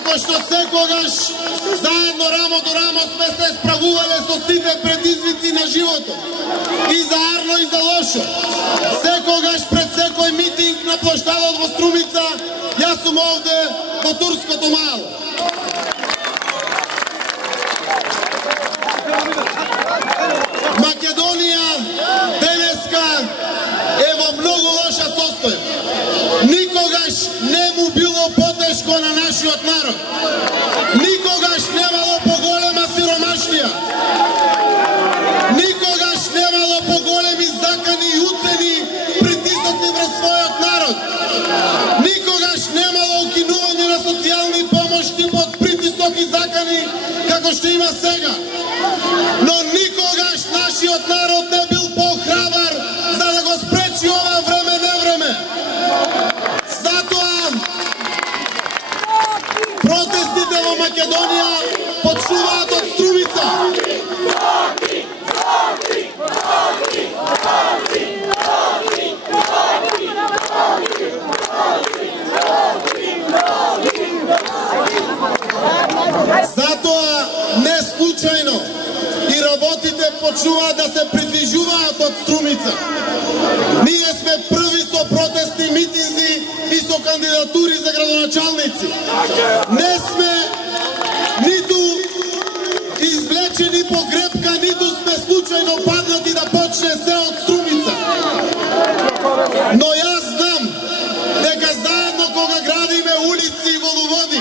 како што секогаш заедно рамо до рамо сме се справувале со сите предизвици на животот. И за арно и за лошо. Секогаш пред секој митинг на плоштадот во Струмица, јас сум овде во турското мало. Македонија денеска е во многу лоша состојба. Никогаш не му било потешко на нашиот народ. Никогаш немало поголема сиромаштија. Никогаш немало поголеми закани и уцени притисоци врз својот народ. Никогаш немало укинување на социјални помошти под притисок и закани како што има сега. Но никогаш нашиот народ не бил похрабар за да го спречи ова време невреме. Затоа протестите во Македонија почнуваат од Струмица. Затоа не случајно и работите почнуваат да се придвижуваат од Струмица. Ние сме први со протестни митинзи и со кандидатури за градоначалници. Не сме ниту извлечени по гребка, ниту сме случајно паднати да почне се од Струмица. Но јас знам дека заедно кога градиме улици и водоводи,